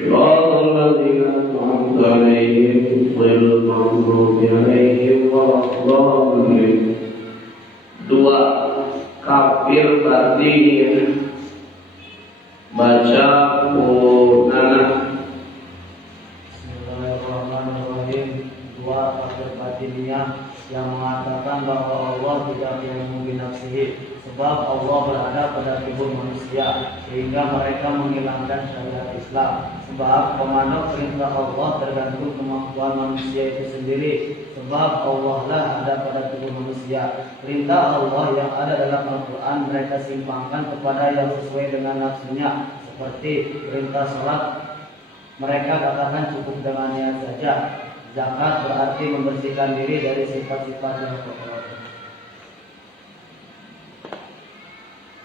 صراط الذين أنعمت عليهم غير المغضوب عليهم ولا الضالين. Dua, kafir batin. Baca Qur'an. Bismillahirrahmanirrahim. Dua, kafir batiniyah yang mengatakan bahwa Allah tidak berilmu binafsihi, sebab Allah berada pada tubuh manusia, sehingga mereka menghilangkan syariat Islam. Sebab pemandu perintah Allah tergantung kemampuan manusia itu sendiri, sebab Allah lah ada pada tubuh manusia. Perintah Allah yang ada dalam Al-Quran mereka simpangkan kepada yang sesuai dengan nafsunya, seperti perintah salat mereka katakan cukup dengannya saja. Zakat berarti membersihkan diri dari sifat-sifat yang kotor.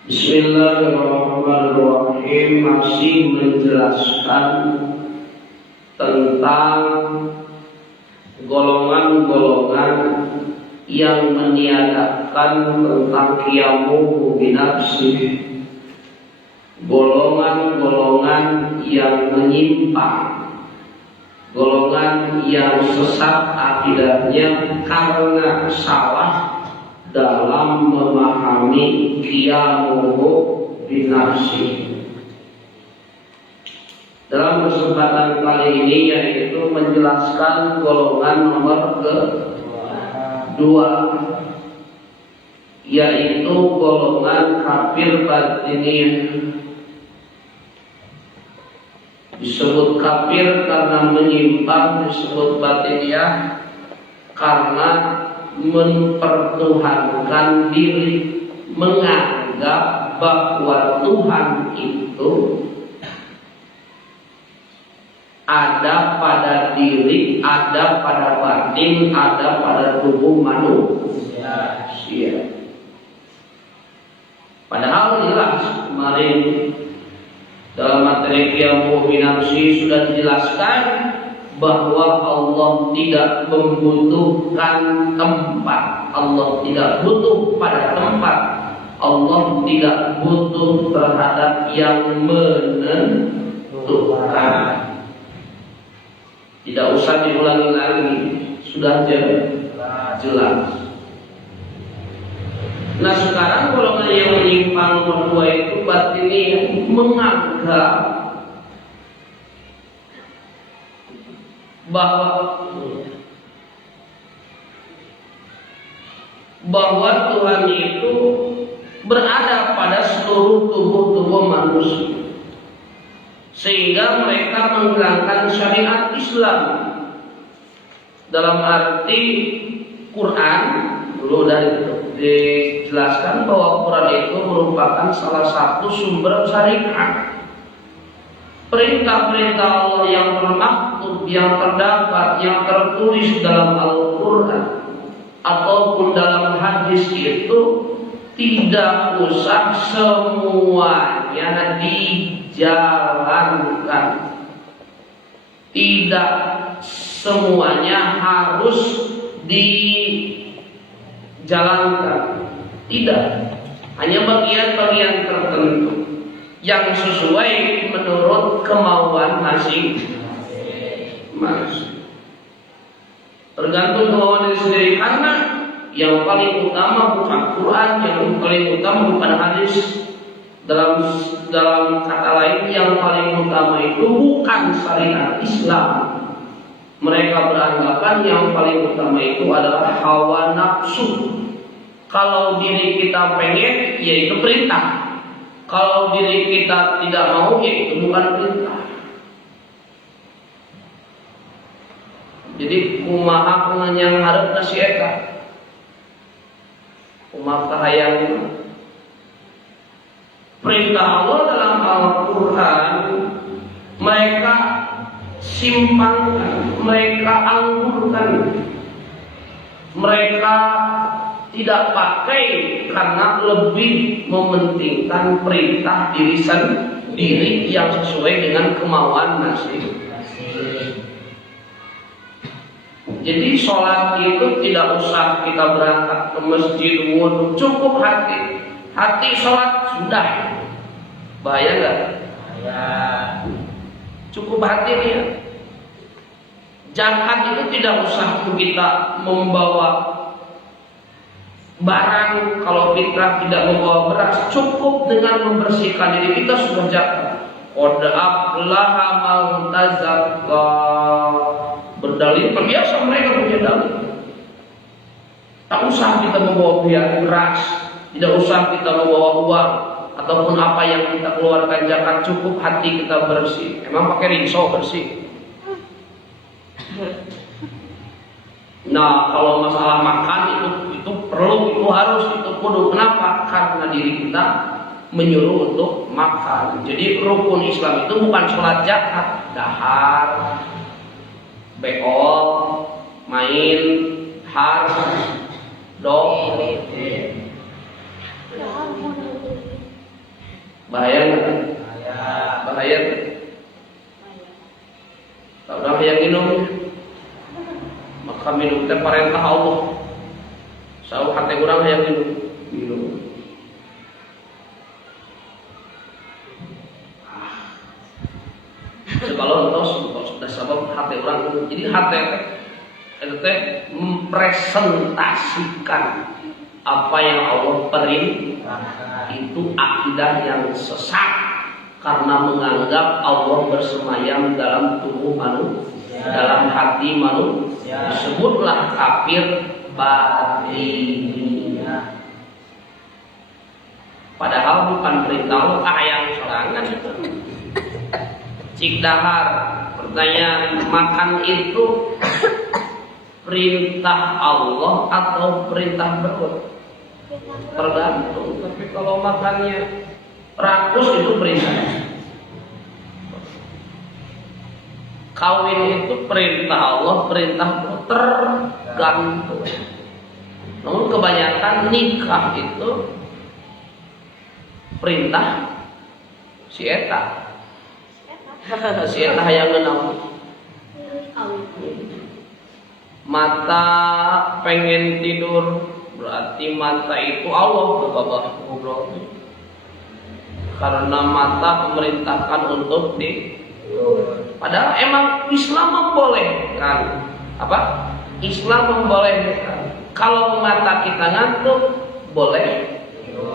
Bismillahirrahmanirrahim. Masih menjelaskan tentang golongan-golongan yang meniadakan tentang qiyamuhu binafsih, golongan-golongan yang menyimpang, golongan yang sesat akidahnya karena salah dalam memahami qiyamuhu binafsih. Dalam kesempatan kali ini yaitu menjelaskan golongan nomor kedua, yaitu golongan kafir batiniyah. Disebut kafir karena menyimpang, disebut batiniyah karena mempertuhankan diri, menganggap bahwa Tuhan itu ada pada diri, ada pada batin, ada pada tubuh manusia. Padahal jelas kemarin dalam materi qiyamuhu binafsih sudah dijelaskan bahwa Allah tidak membutuhkan tempat, Allah tidak butuh pada tempat, Allah tidak butuh terhadap yang menentukan. Tidak usah diulangi lagi, sudah jelas. Nah sekarang golongan yang menyimpang kedua itu batiniyah, menganggap bahwa Tuhan itu berada pada seluruh tubuh manusia, sehingga mereka menghilangkan syariat Islam. Dalam arti Quran dulu dari dijelaskan bahwa Quran itu merupakan salah satu sumber syariat. Perintah-perintah Allah yang termaktub, yang terdapat, yang tertulis dalam Al-Quran ataupun dalam hadis itu tidak usah semuanya dijalankan, tidak semuanya harus dijalankan, tidak, hanya bagian-bagian tertentu yang sesuai menurut kemauan masing-masing. Tergantung kemauan diri sendiri, karena yang paling utama bukan Quran, yang paling utama bukan hadis. Dalam kata lain, yang paling utama itu bukan syariat Islam. Mereka beranggapan yang paling utama itu adalah hawa nafsu. Kalau diri kita pengen, yaitu perintah. Kalau diri kita tidak mau, yaitu bukan perintah. Jadi kumaha yang harap nasi eta, kumaha kahayang. Perintah Allah dalam Al-Quran mereka simpangkan, mereka anggurkan, mereka tidak pakai karena lebih mementingkan perintah diri sendiri yang sesuai dengan kemauan masing-masing. Jadi sholat itu tidak usah kita berangkat ke masjid wudhu, cukup hati sholat sudah. Bahaya nggak? Bahaya. Cukup hati dia. Zakat itu tidak usah kita membawa barang. Kalau fitrah tidak membawa beras, cukup dengan membersihkan diri kita sudah zakat. Qad aflaha man tazakka. Berdalil biasa mereka punya dalil. Tak usah kita membawa beras, tidak usah kita membawa uang ataupun apa yang kita keluarkan zakat, cukup hati kita bersih. Emang pakai rinso bersih? Nah, kalau masalah makan itu perlu, itu harus, itu kudu. Kenapa? Karena diri kita menyuruh untuk makan. Jadi rukun Islam itu bukan sholat zakat, dahar, beol, main, har, dok. Bahaya nggak? Bahaya. Tak udah yang minum, maka minum teh perintah Allah. Sau hati orang yang minum. Kalau sudah sabab hati orang minum. Jadi hati itu teh mempresentasikan apa yang Allah perintahkan. Itu akidah yang sesat. Karena menganggap Allah bersemayam dalam tubuh manusia, dalam hati manusia, disebutlah kafir batiniah. Padahal bukan perintah Allah yang serangan itu. Cik dahar, pertanyaan, makan itu perintah Allah atau perintah perut? Tergantung. Tapi kalau makannya rakus itu perintah. Kawin itu perintah Allah, perintah tergantung. Namun kebanyakan nikah itu perintah si eta. Si eta yang kenal. Mata pengen tidur, berarti mata itu Allah, Bapak ngobrol. Karena mata memerintahkan untuk padahal emang Islam membolehkan. Apa? Islam membolehkan. Kalau mata kita ngantuk, boleh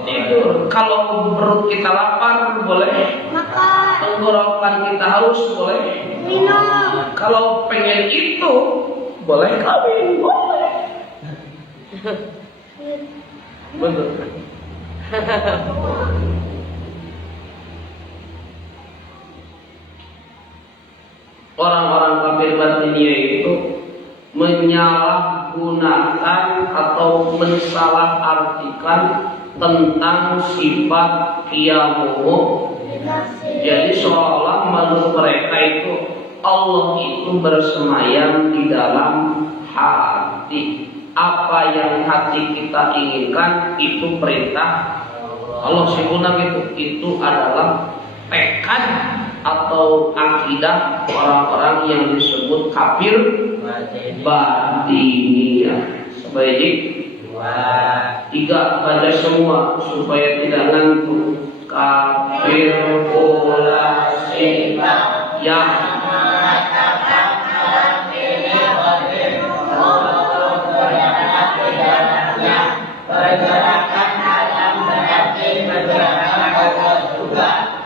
tidur. Kalau perut kita lapar, boleh makan. Tenggorokan kita haus, boleh minum. Kalau pengen itu, boleh kawin, boleh. Betul. Orang-orang kafir batiniah itu menyalahgunakan atau mensalahartikan tentang sifat qiyamuh. Jadi seolah-olah menurut mereka itu Allah itu bersemayam di dalam hati. Apa yang hati kita inginkan itu perintah Allah. Sebenarnya itu adalah tekad atau akidah orang-orang yang disebut kafir batiniah. Sebaiknya 3 baca semua supaya tidak ngantuk. Kafir pula sifat yang mengatakan alam ini qadir, pergerakan alam berarti pergerakan Allah juga.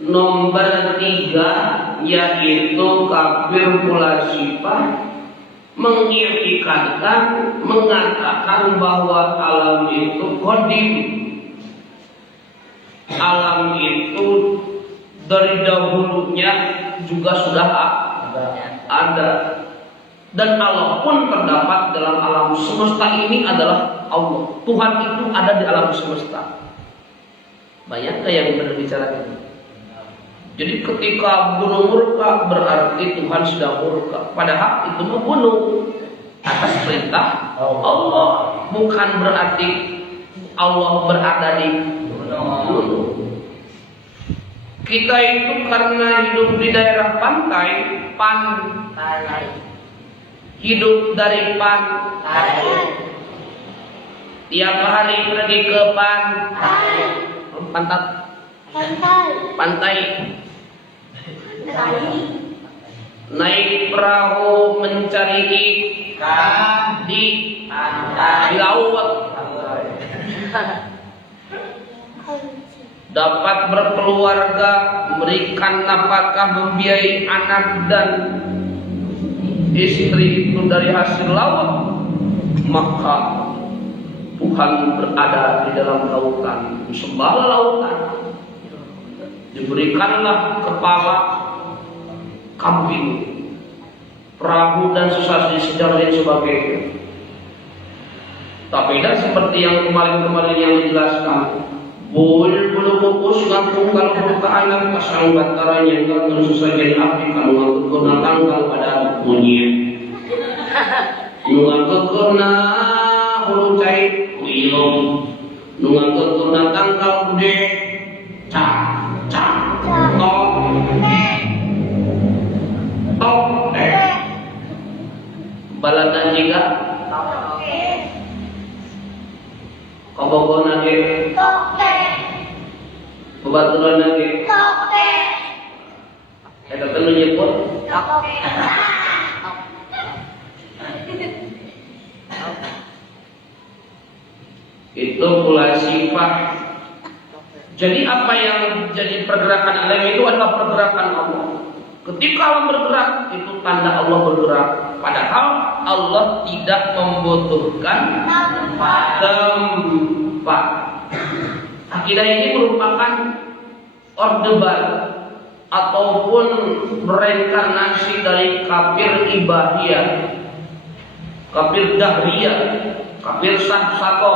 Nomor 3 yaitu kafir pula sifat mengiktikan, mengatakan bahwa alam itu qadim. Alam itu dari dahulunya juga sudah ada. Dan Allah pun terdapat dalam alam semesta ini adalah Allah. Tuhan itu ada di alam semesta. Banyak yang berbicara ini. Jadi ketika gunung murka berarti Tuhan sudah murka. Padahal itu mah gunung atas perintah Allah. Bukan berarti Allah berada di gunung. Kita itu karena hidup di daerah pantai, hidup dari pantai. Tiap hari pergi ke pantai. Naik perahu mencari ikan di laut. Dapat berkeluarga, memberikan nafkah, membiayai anak dan istri itu dari hasil laut, maka Tuhan berada di dalam lautan, sembahlah lautan. Diberikanlah kepala kambing, perahu dan sesaji sejarah dan sebagainya. Tak beda seperti yang kemarin-kemarin yang dijelaskan. Boleh kukus ngampung kalau pertahanan pasang bantaranya kalau susah jadi api kalau ngangkut kena tanggal pada monyet. Ngangkut kena hulu cai uyung. Ngangkut kena tanggal gede. Tok. Baladan juga. Kobogo nage. Bebaturan lagi. Ada perlu nyebut. Itu pula sifat. Jadi apa yang jadi pergerakan alam itu adalah pergerakan Allah. Ketika alam bergerak itu tanda Allah bergerak. Padahal Allah tidak membutuhkan tempat. Akidah ini merupakan orde baru ataupun reinkarnasi dari kafir ibahiyah, kafir dahriyah, kafir sahsato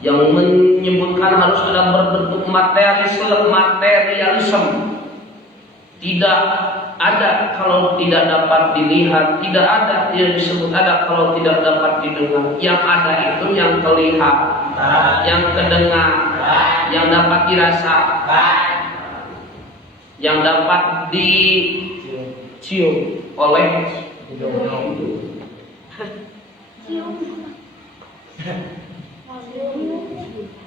yang menyebutkan harus dalam berbentuk materialisme. Tidak ada kalau tidak dapat dilihat, tidak ada yang disebut ada kalau tidak dapat didengar. Yang ada itu yang terlihat, yang terdengar, yang dapat dirasa, yang dapat dicium oleh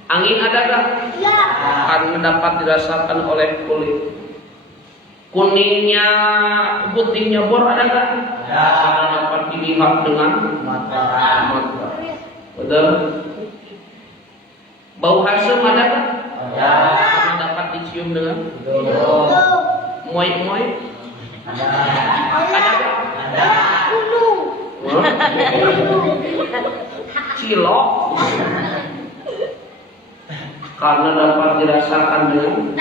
angin. Ada gak? Karena dapat dirasakan oleh kulit. Kuningnya, putihnya bor ada gak? Karena dapat dilihat dengan mata. Betul? Bau hasem ada gak? Karena dapat dicium dengan moy-moy. Ada gak? Cilok. Karena dapat dirasakan dengan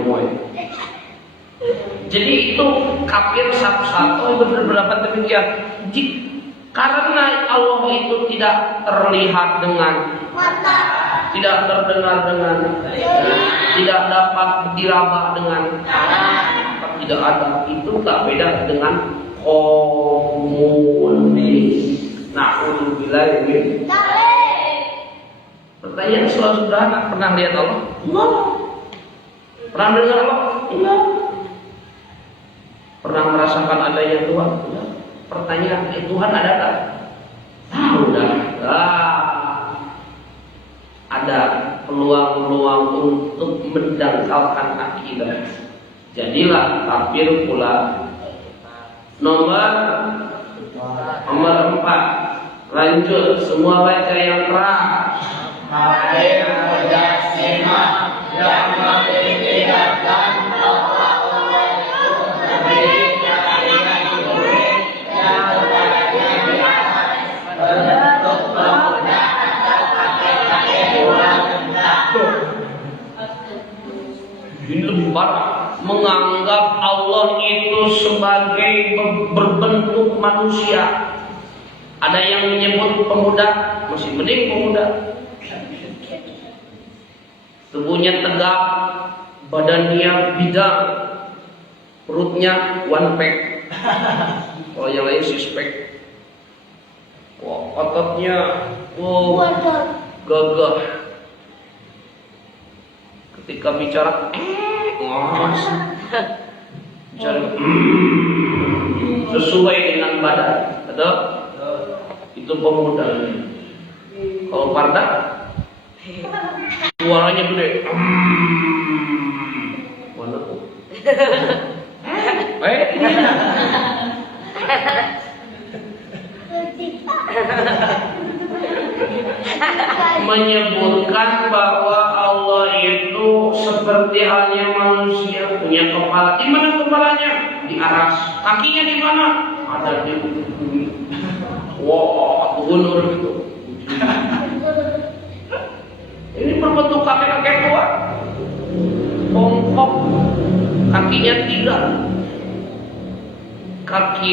moy. Jadi itu kafir satu-satu berpendapat demikian. Karena Allah itu tidak terlihat dengan mata, tidak terdengar dengan, tidak dapat diraba dengan, tidak ada. Itu tak beda dengan komunis. Na'udzubillah min. Pertanyaan selalu sederhana, pernah lihat Allah? Enggak. Pernah dengar Allah? Enggak. Pernah merasakan adanya Tuhan? Enggak. Pertanyaan, Tuhan ada tak? Udah. Ada peluang-peluang untuk mendangkalkan akidah. Jadilah kafir pula. Nomor 4. Lanjut, semua baca yang keras. Hadir mujassima yang mengistilahkan bahwa Allah itu terdiri dari hidupin yang letaknya di atas bentuk pemuda atau kakek-kakek dua bentak. Ini lebih parah, menganggap Allah itu sebagai berbentuk manusia. Ada yang menyebut pemuda, masih mending pemuda. Tubuhnya tegap, badannya bidang, perutnya one pack. Kalau yang lain six pack. Wah, ototnya Oh, gagah. Ketika bicara, bicara, sesuai dengan badan, atau itu pemudanya. Kalau Parda, suaranya gede. Mana tuh? Menyebutkan bahwa Allah itu seperti halnya manusia, punya kepala. Di mana kepalanya? Di atas. Kakinya di mana? Ada di bumi. Wah, gubernur gitu. Ini berbentuk kakek-kakek tua. Bongkok. Kakinya 3. Kaki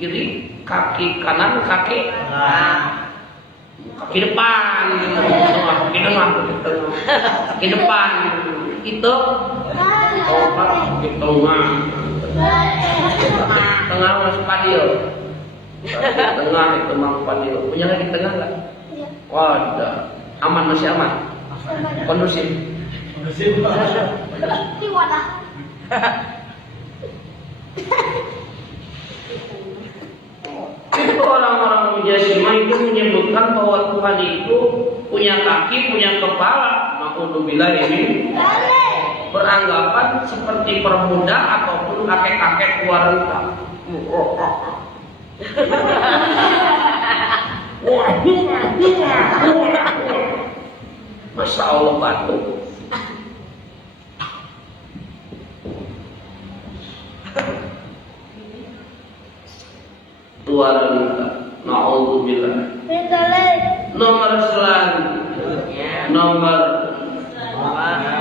kiri, kaki kanan, kaki depan, kaki depan itu kaki tengah masuk padil, kaki tengah itu mang padil. Punya kaki tengah nggak? Wadah, aman, masih aman, kondusif. Itu orang-orang Mujassimah itu menyebutkan bahwa Tuhan itu punya kaki, punya kepala. Ma'udzubillah ini beranggapan seperti permuda ataupun kakek-kakek tua renta. Masya Allah batu. Tua renta. Na'udzubillah. Nomor selanjutnya, nomor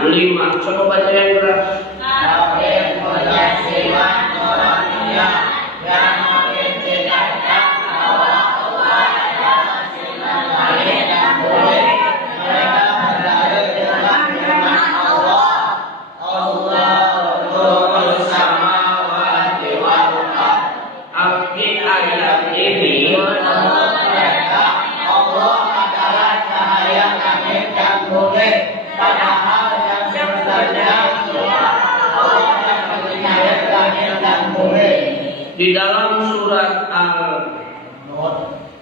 5. Coba baca yang keras. Tauhid Mujassimah Nuraniyah yang mengintikan bahwa Allah adalah sinar langit dan bumi. Mereka berdalil dengan firman Allah, Allahul samawati wal ardh. Arti ayat ini Menurut mereka, Allah adalah cahaya langit dan bumi. Padahal yang sebenarnya Allah yang menyayat langit dan bumi. di dalam surat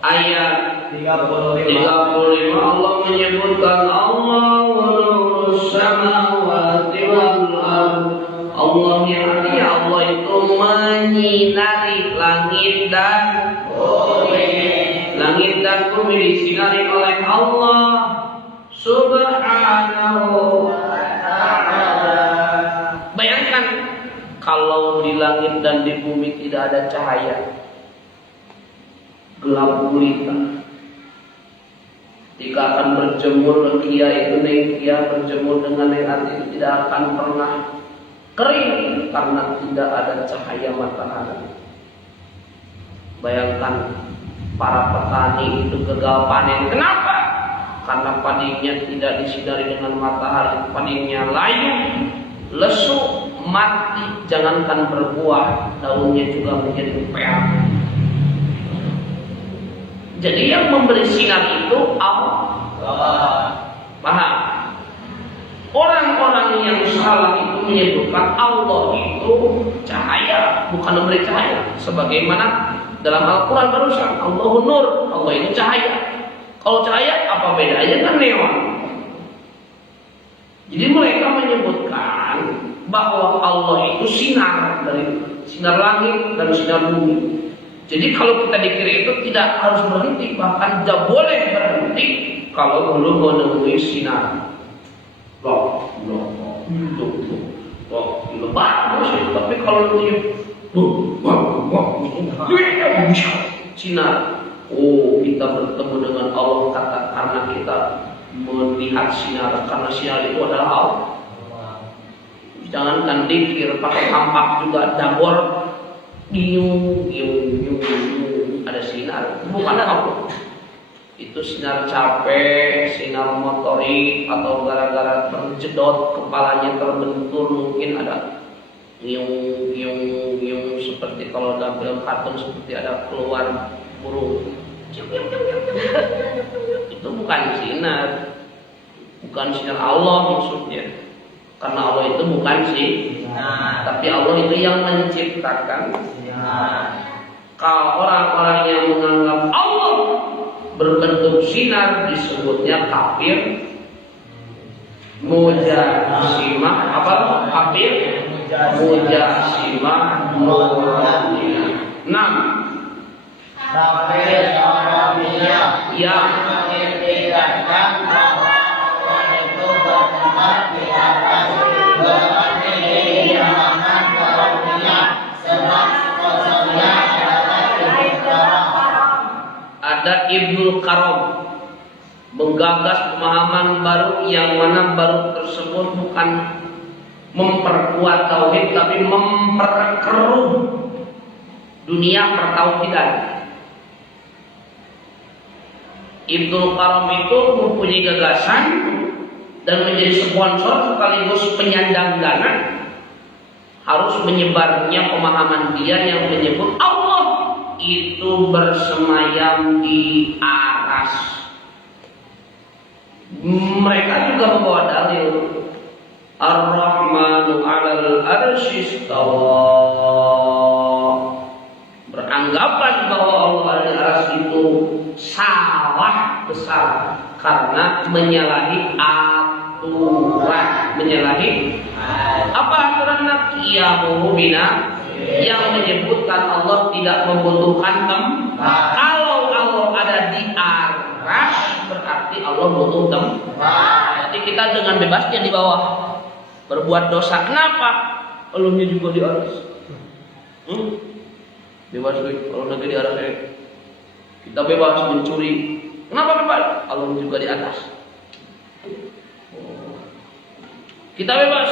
ayat 35 Allah menyebutkan Allahul samawati wal ardh. Allah yang artinya Allah itu menyinari langit dan bumi. Langit dan bumi disinari oleh Allah Subhanahu wa ta'ala. Bayangkan kalau di langit dan di bumi tidak ada cahaya, gelap gulita. Jika akan berjemur kia itu kia berjemur dengan arti itu tidak akan pernah kering karena tidak ada cahaya matahari. Bayangkan para petani itu gagal panen. Kenapa? Karena padinya tidak disinari dengan matahari. Padinya layu, lesu, mati. Jangankan berbuah, daunnya juga menjadi peak. Jadi yang memberi sinar itu Allah. Paham? Orang-orang yang salah itu menyebutkan Allah itu cahaya, bukan memberi cahaya. Sebagaimana dalam Al-Quran barusan, Allahun Nur, Allah itu cahaya. Kalau cahaya apa bedanya dengan neon? Jadi mereka menyebutkan bahwa Allah itu sinar, dari sinar langit dan sinar bumi. Jadi kalau kita dikira itu tidak harus berhenti, bahkan tidak boleh berhenti kalau belum menemui sinar. Bagus, tapi kalau dia sinar, kita bertemu dengan Allah karena kita melihat sinar, karena sinar itu adalah Allah. Jangankan dikir, pakai kampak juga dagor, giung, ada sinar, bukan Allah. Itu sinar capek, sinar motorik, atau gara-gara terjedot kepalanya terbentur, mungkin ada giung seperti kalau dalam film kartun seperti ada keluar burung. Itu bukan sinar. Bukan sinar Allah maksudnya. Karena Allah itu bukan sinar, tapi Allah itu yang menciptakan. Kalau orang-orang yang menganggap Allah berbentuk sinar disebutnya kafir, mujasimah, apa kafir, mujasimah, mu'tazila. 6. Kafir Arabiyah yang mengiktirkan bahwa Allah itu bertempat di atas berdiri amanat karunia sebab kosongnya adalah Ibnu Karam. ada Ibnu Karam menggagas pemahaman baru yang mana baru tersebut bukan memperkuat tauhid tapi memperkeruh dunia pertauhidan. Ibnu Karam itu mempunyai gagasan dan menjadi sponsor sekaligus penyandang dana harus menyebarnya pemahaman dia yang menyebut Allah itu bersemayam di aras. Mereka juga membawa dalil Ar-Rahmanu 'alal arsy istawa. Beranggapan bahwa Allah ada di aras itu salah besar karena menyalahi aturan. Menyalahi apa aturan? Qiyamuhu bina, yang menyebutkan Allah tidak membutuhkan tempat. Kalau Allah ada di aras berarti Allah butuh tempat. Jadi kita dengan bebasnya di bawah berbuat dosa. Kenapa? Allahnya juga di aras. Bebas kalau lagi di atas kita bebas mencuri. Kenapa bebas? Allah juga di atas. Kita bebas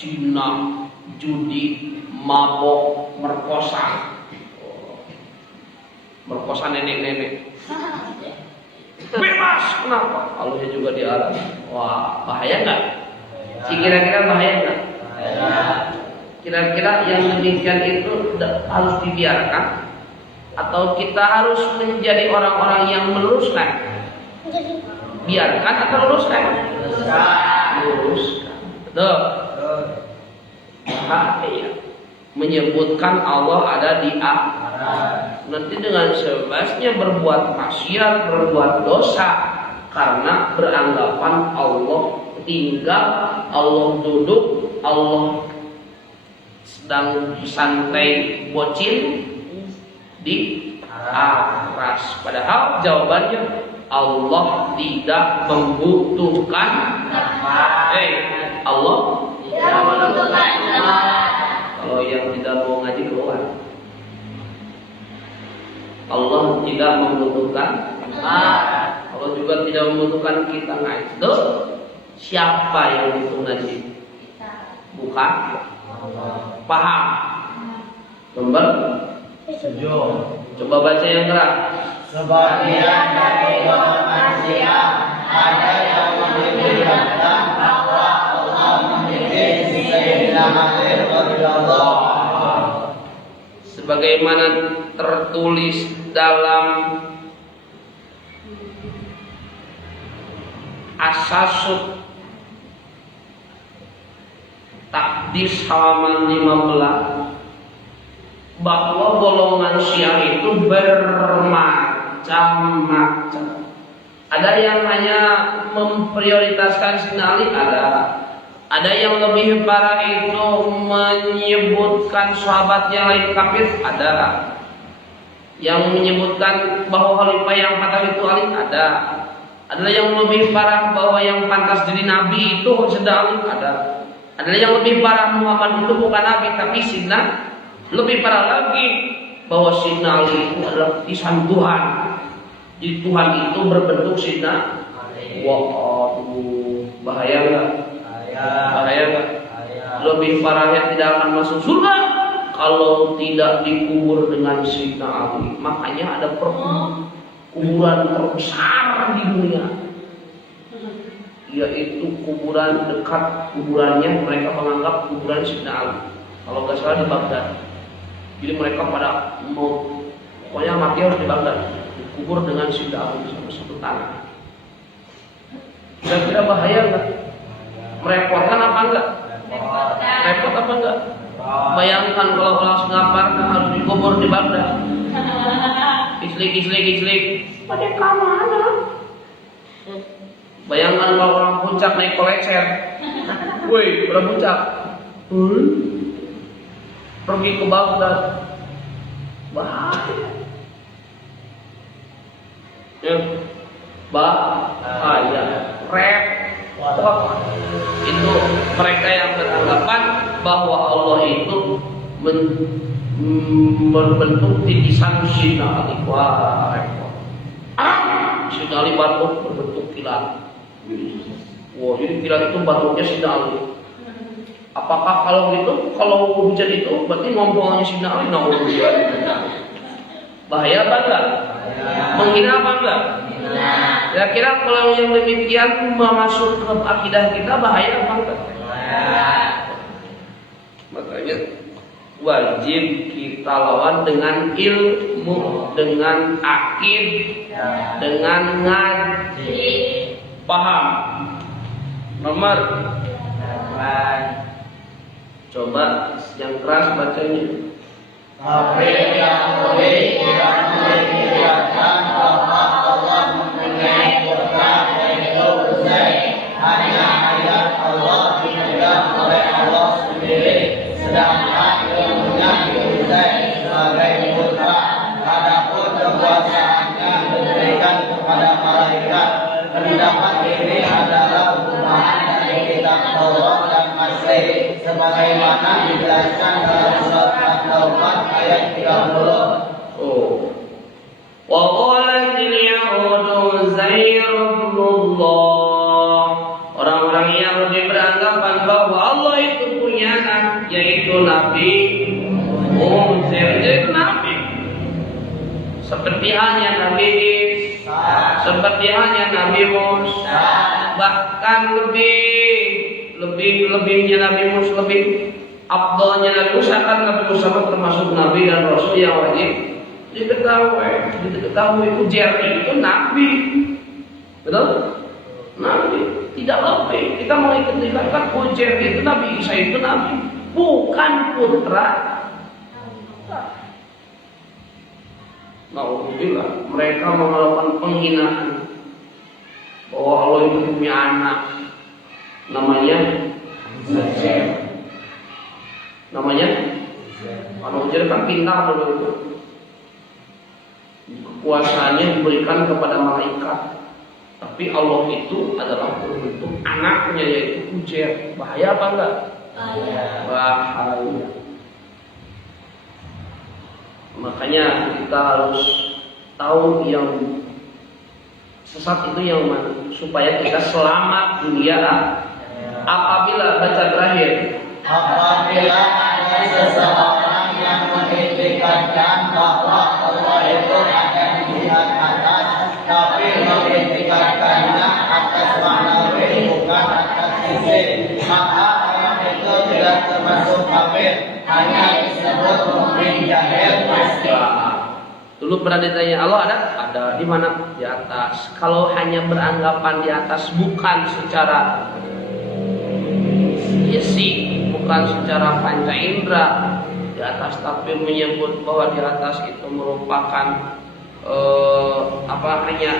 zina, judi, mabok, merkosa. Merkosa nenek-nenek. Bebas. Kenapa? Allah juga di atas. Wah, bahaya nggak? Kira-kira bahaya nggak? Kira-kira yang demikian itu harus dibiarkan atau kita harus menjadi orang-orang yang meluruskan? Biarkan atau luruskan? Luruskan. Betul. Bahaya menyebutkan Allah ada di atas. Nanti dengan sebebasnya berbuat maksiat, berbuat dosa karena beranggapan Allah tinggal, Allah duduk, Allah sedang santai bocil di aras. Padahal jawabannya Allah tidak membutuhkan Allah tidak membutuhkan. Kalau yang tidak mau ngaji keluar. Allah tidak membutuhkan. Allah juga tidak membutuhkan kita ngaji. Tuh, siapa yang butuh ngaji? Bukan. Paham? Nomor 7. Coba baca yang keras. Sebagian dari manusia ada yang memikirkan bahwa Allah memiliki Sayyidina Ali radhiyallahu anhu. Sebagaimana tertulis dalam Asasut Takdis halaman 15 bahwa golongan Syiah itu bermacam-macam. Ada yang hanya memprioritaskan Sayyidina Ali, ada yang lebih parah itu menyebutkan sahabat yang lain kafir, ada yang menyebutkan bahwa khalifah yang patah itu Ali, ada yang lebih parah bahwa yang pantas jadi nabi itu Sayyidina Ali, ada yang lebih parah Muhammad itu bukan nabi tapi Sayyidina. Lebih parah lagi bahwa Sayyidina Ali itu adalah titisan Tuhan. Jadi Tuhan itu berbentuk Sayyidina. Waduh, bahaya nggak? Bahaya nggak? Lebih parahnya tidak akan masuk surga kalau tidak dikubur dengan Sayyidina Ali. Makanya ada kuburan terbesar di dunia, yaitu kuburan dekat kuburannya mereka menganggap kuburan Sayyidina Ali. Kalau nggak salah di Baghdad. Jadi mereka pada mau pokoknya mati harus di Baghdad, dikubur dengan Sidna Ali sama satu tangan. Kira-kira bahaya nggak? Merepotkan apa enggak? Repot apa enggak? Bayangkan kalau orang Singaparna harus dikubur di Baghdad. Islik. Pada kemana? Bayangkan kalau orang puncak naik kolecer. Woi, orang puncak. Pergi ke Baghdad. Bahaya. Ya. Bahaya. Repot. Itu mereka yang beranggapan bahwa Allah itu berbentuk titisan Sidna Ali. Wah, repot. Sidna Ali batuk berbentuk kilat. Wah, jadi kilat itu batuknya Sidna Ali. Apakah kalau gitu, kalau hujan itu berarti ngompolnya Sidna Ali? Bahaya apa enggak? Menghina apa enggak? Kira-kira kalau yang demikian masuk ke akidah kita bahaya apa enggak? Makanya wajib kita lawan dengan ilmu, dengan akid, dengan ngaji. Paham? Nomor coba yang keras bacanya. Tapi yang boleh tidak memikirkan bahwa Allah mempunyai putra yaitu Uzair. Hanya ayat Allah dipegang oleh Allah sendiri, sedangkan ilmunya di Uzair sebagai putra. Adapun kekuasaannya diberikan kepada malaikat. Pendapat ini adalah hukuman dari kitab Taurat dan Masih, sebagaimana dijelaskan dalam surat At-Taubah ayat 30. Wa qalatil yahudu Uzair ibnullah. Orang-orang Yahudi beranggapan bahwa Allah itu punya anak, yaitu Nabi Uzair. Jadi Nabi seperti halnya Nabi Isa, seperti halnya Nabi Musa, bahkan lebihnya Nabi Musa, lebih afdalnya Nabi Musa, kan Nabi Musa termasuk Nabi dan Rasul yang wajib diketahui. Uzair itu Nabi, betul? Nabi, tidak lebih. Kita mau ikut-ikutkan Uzair itu Nabi, Isa itu Nabi, bukan putra. Alhamdulillah, mereka melakukan penghinaan bahwa Allah itu punya anak, namanya Uzair. Uzair kan pintar begitu. Kekuasaannya diberikan kepada malaikat, tapi Allah itu adalah berbentuk anaknya, yaitu Uzair. Bahaya apa enggak? Bahaya. Makanya kita harus tahu yang sesat itu yang mana, supaya kita selamat dunia. Apabila baca terakhir, Apabila ada seseorang yang mengiktikadkan bahwa Allah itu ada di pihak atas, tapi mengiktikadkannya atas maknawi bukan atas fisik, maka orang itu tidak termasuk kafir, hanya disebut mukmin jahil pasti. Dulu pernah ditanya, Allah ada di mana? Di atas. Kalau hanya beranggapan di atas, bukan secara fisik, bukan secara panca indera di atas, tapi menyebut bahwa di atas itu merupakan hanya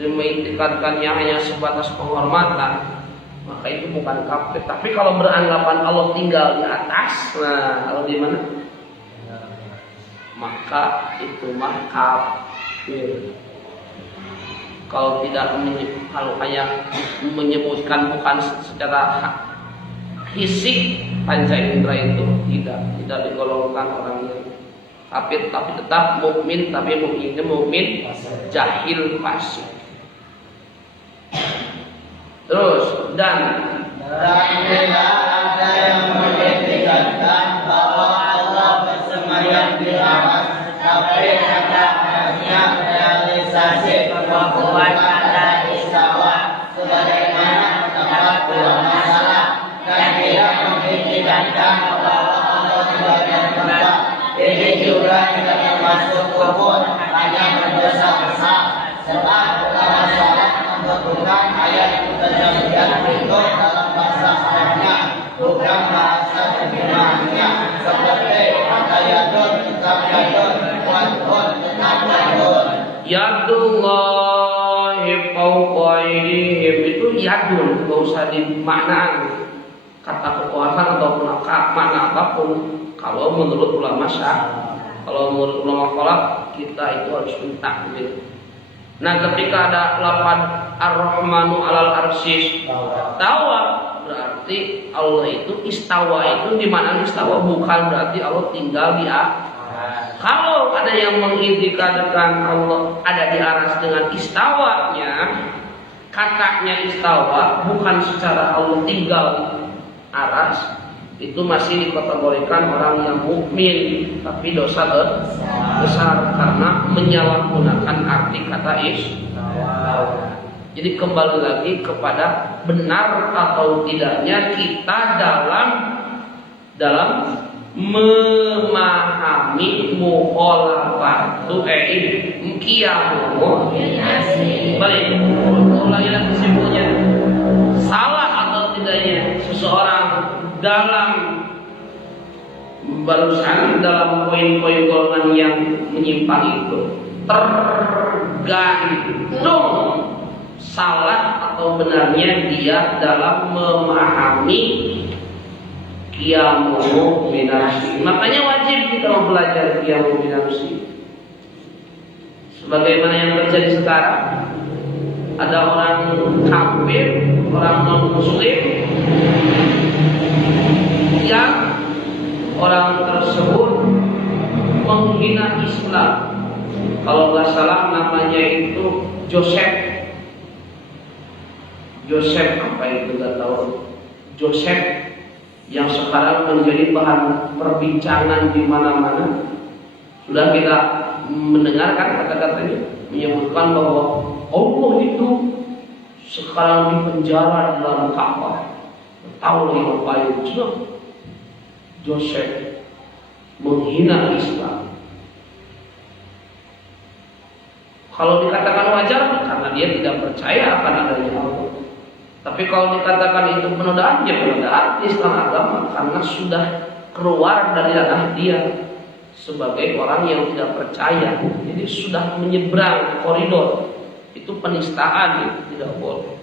mengiktikadkannya hanya sebatas penghormatan, maka itu bukan kafir. Tapi kalau beranggapan Allah tinggal di atas, nah Allah di mana? Maka itu mah kafir. Kalau hanya menyebutkan bukan secara fisik panca indera itu tidak digolongkan orang yang kafir, tapi tetap mukmin, tapi mukminnya mukmin jahil fasik. Terus dan bila ada yang mengiktikadkan bahwa Allah bersemayam di atas, tapi kata-katanya realisasi kemampuan pada istawa, sebagaimana pendapat ulama salaf, dan tidak mengiktikadkan bahwa Allah tidak ada tempat. Ini juga juga tidak termasuk kufur, hanya berdosa besar. Sebab ulama salaf membutuhkan ayat mutajabiyah itu dalam bahasa Arabnya, bukan bahasa terjemahannya, seperti kata yadun tetap yadun, wadun tetap wadun. Yadullahi fawqa aydihim itu yadun, enggak usah dimaknaan kata kekuasaan ataupun makna apapun. Kalau menurut ulama syah, kalau menurut ulama falak, kita itu harus mentakbir. Nah, ketika ada lafaz Ar-Rahmanu 'alal arsy istawa, berarti Allah itu istawa, itu di mana istawa bukan berarti Allah tinggal di atas. Kalau ada yang mengindikasikan Allah ada di aras dengan istawanya, katanya istawa bukan secara Allah tinggal aras, itu masih dikategorikan orang yang mukmin, tapi dosa besar karena menyalahgunakan arti kata istawa. Jadi kembali lagi kepada benar atau tidaknya kita dalam memahami mukhalafatu qiyamu. Balik ulangi lagi kesimpulannya. Salah atau tidaknya seseorang dalam barusan dalam poin-poin golongan yang menyimpang itu tergantung salah atau benarnya dia dalam memahami qiyamu binafsi. Makanya wajib kita mempelajari qiyamu binafsi. Sebagaimana yang terjadi sekarang, ada orang kafir, orang non-muslim yang orang tersebut menghina Islam. Kalau nggak salah namanya itu Joseph apa itu nggak tahu. Joseph yang sekarang menjadi bahan perbincangan di mana-mana. Sudah kita mendengarkan kata-katanya menyebutkan bahwa Allah itu sekarang di penjara di dalam Ka'bah. Tahu lagi apa itu? Joseph menghina Islam. Kalau dikatakan wajar karena dia tidak percaya akan adanya Allah. Tapi kalau dikatakan itu penodaan, ya penodaan Islam agama karena sudah keluar dari ranah dia sebagai orang yang tidak percaya. Jadi sudah menyeberang koridor. Itu penistaan, itu tidak boleh.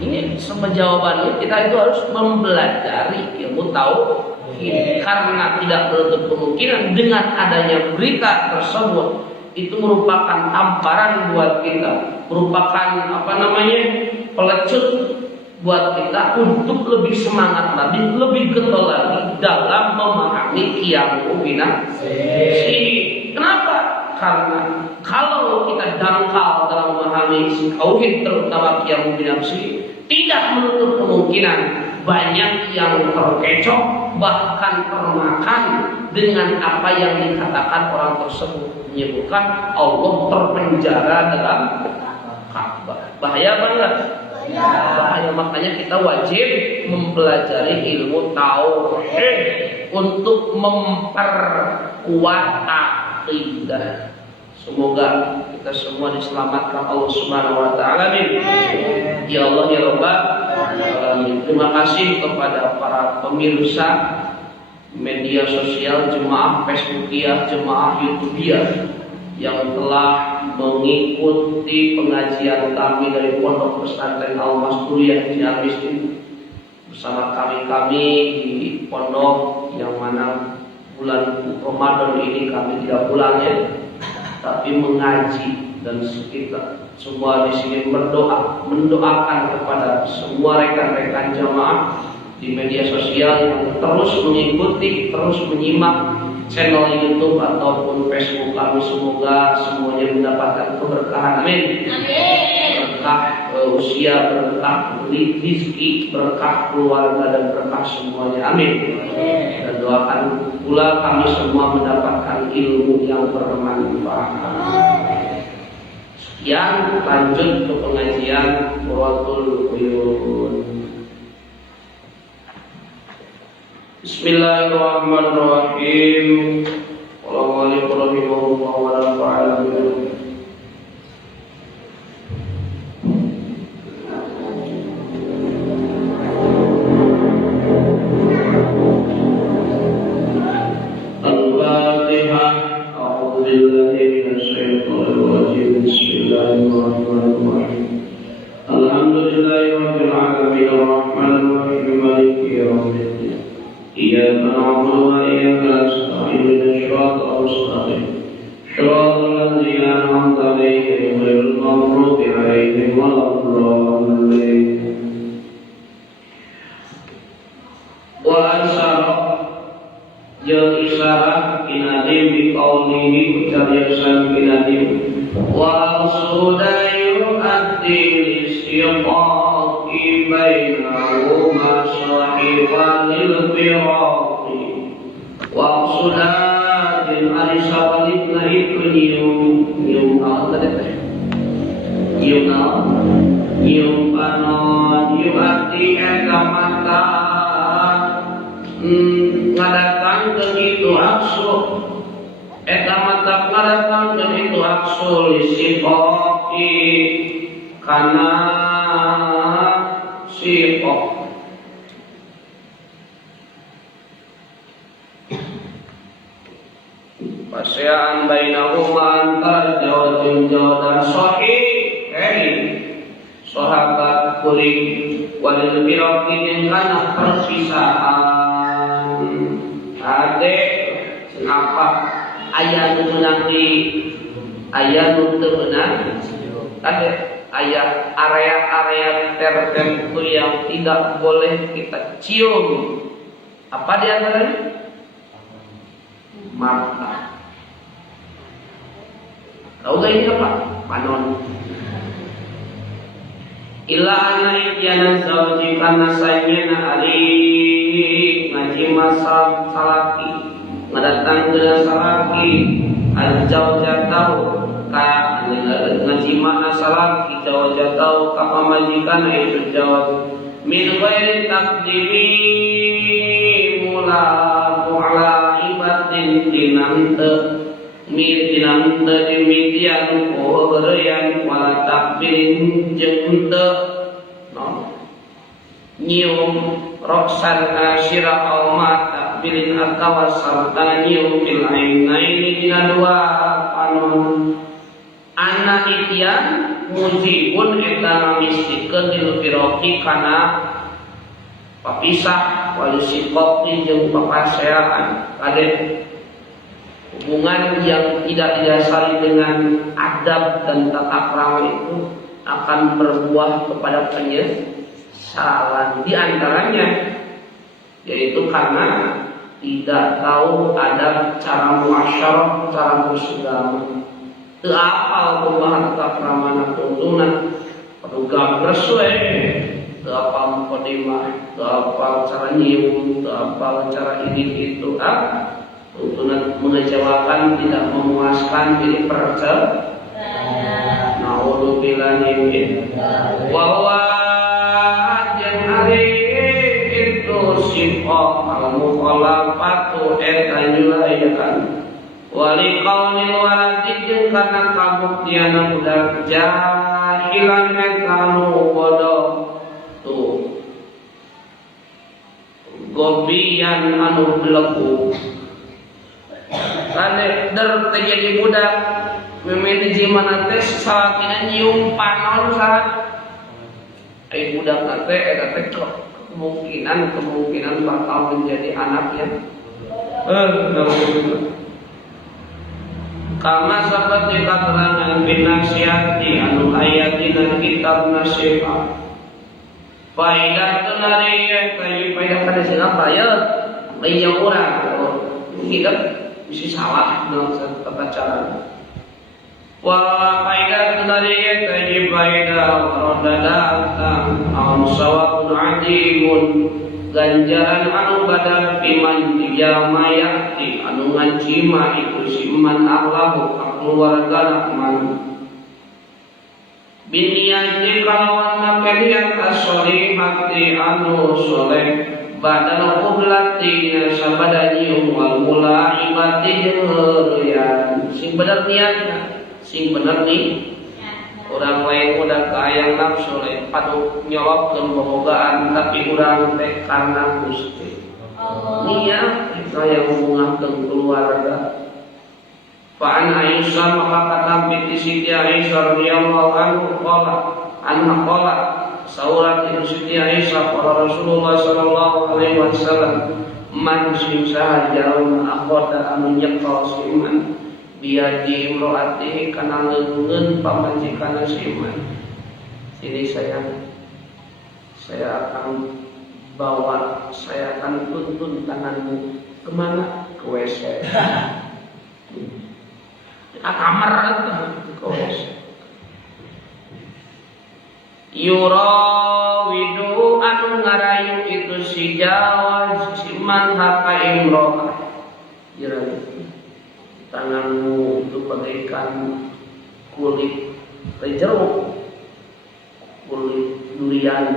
Ini semua jawabannya kita itu harus mempelajari ilmu tauhid karena tidak menutup kemungkinan dengan adanya berita tersebut itu merupakan tamparan buat kita, merupakan pelecut buat kita untuk lebih semangat lagi, lebih getol lagi dalam memahami qiyamu binafsi. Kenapa? Karena kalau kita dangkal dalam memahami tauhid terutama qiyamu binafsi, tidak menutup kemungkinan banyak yang terkecoh bahkan termakan dengan apa yang dikatakan orang tersebut, menyebutkan Allah terpenjara dalam Ka'bah. Bahaya banget. Bahaya, makanya kita wajib mempelajari ilmu tauhid untuk memperkuat akidah. Semoga kita semua diselamatkan Allah Subhanahu wa taala. Amin. Ya Allah ya Rabbal alamin. Terima kasih kepada para pemirsa media sosial, jemaah Facebookiyah, jemaah YouTubeiyah yang telah mengikuti pengajian kami dari Pondok Pesantren Al-Masturiyah Ciamis ini bersama kami di pondok, yang mana bulan Ramadan ini kami tidak pulang ya, tapi mengaji, dan kita semua di sini mendoakan kepada semua rekan-rekan jamaah di media sosial yang terus mengikuti, terus menyimak channel YouTube ataupun Facebook kami. Semoga semuanya mendapatkan keberkahan. Amin. Berkah usia, berkah rezeki, berkah keluarga, dan berkah semuanya. Amin. Dan doakan pula kami semua mendapatkan ilmu yang bermanfaat. Sekian, lanjut ke pengajian Qurratul Uyun. Bismillahirrahmanirrahim. Waalaikumsalam warahmatullahi wabarakatuh. Al-Fatihah. A'udzu billahi minasyaitonir rajim. Bismillahirrahmanirrahim. Alhamdulillahirabbil alamin arrahmanir rahim maliki yaumiddin. Iyyaka na'budu wa iyyaka nasta'in ihdinas siratal mustaqim. Shiratal ladzina an'amta 'alaihim ghairil maghdubi 'alaihim waladdallin. Wa asyara jeung isyarat inadim bi qaulihi ucapan inadim wa sudayu adil istiqaqi bainahuma sahibanil firaqi wa sudatin alisabalitna itu nyium panon nyium hati eka mata ngadatang ke itu aksu eta mata ngadatang ke itu aksu lisikoki kana sikok pasean bainahuma antara jawa jeung jawa dan sahih sahabat kuring walil firaqi jeung kana persisahan ade kenapa ayat nu menang di ayat nu teu menang ade ayat area-area tertentu yang tidak boleh kita cium. Apa di antaranya? Mata. Tahu gak ini apa? Panon. Illa ana ityana zawji kana sayyana ali ngaji masal salaki ngadatang ke salaki al-zawjatau ka ngaji mana salaki zawjatau ka pamajikan itu jawab min ghairi taqdimi mula ala ibatin dinante dinante dimitian yang wala takbirin jeung teu nyium roksan asyira almat takbirin atawa sarta nyium fil ainaini dina dua panon anak itian mujibun eta mistikeun lil firaqi kana papisah wal siqaqi jeung papaseaan kade hubungan yang tidak didasari dengan adab dan tata krama itu akan berbuah kepada penyesalan. Di antaranya yaitu karena tidak tahu adab cara muasyarah, cara bersagama. Teu apal kumaha tata krama tuntunan, kudu gabres we. Teu apal mukadimah, teu apal cara nyium, teu apal cara ini itu tuntunan mengecewakan, tidak memuaskan, jadi percaya. Naudzubillah min wa ajal hari itu sifat al-mukhalafatu eta nyulayakan wali qaulil waladi jeung kana kabuktiana budak jahilan eta nu bodoh tuh gobian anu beleku kane der terjadi budak memilih mana teh salakina nyium panon saat ai budak nate eta teh kemungkinan bakal menjadi anaknya kama seperti keterangan binasiati anu ayat dina kitab nasihat faidah tunariya kayu faidah kada siapa ya banyak orang hidup bisa salah dalam satu bacaan. Wa faidah tunariya kayu faidah rodadatan am sawabun adimun ganjaran anu badan iman dijama yakti anu ngancima itu siman akhlak keluarga man biniyati kalawan makaniat asori hati anu soleh badal qiblati sabadani wal mulaibati jeung sing bener niatna, sing bener nih orang lain udah kaya nafsu lain padu nyolokkeun bobogaan tapi urang teh karena Gusti niat kita yang menguatkan keluarga. Fa'an Aisyah maka kata binti Siti Aisyah radhiyallahu anha qala saurat itu Siti Aisyah qala Rasulullah sallallahu alaihi wasallam man simsa jarum akhwata amin yaqta siman biadi imro'atihi kana leungeun pamajikan siman. Ini saya akan bawa, saya akan tuntun tanganmu kemana? Ke WC. Kamar ke WC. Yurawidu anu ngarayu itu si Jawa siman haka imro'ah. Tanganmu itu bagaikan kulit jeruk, kulit durian.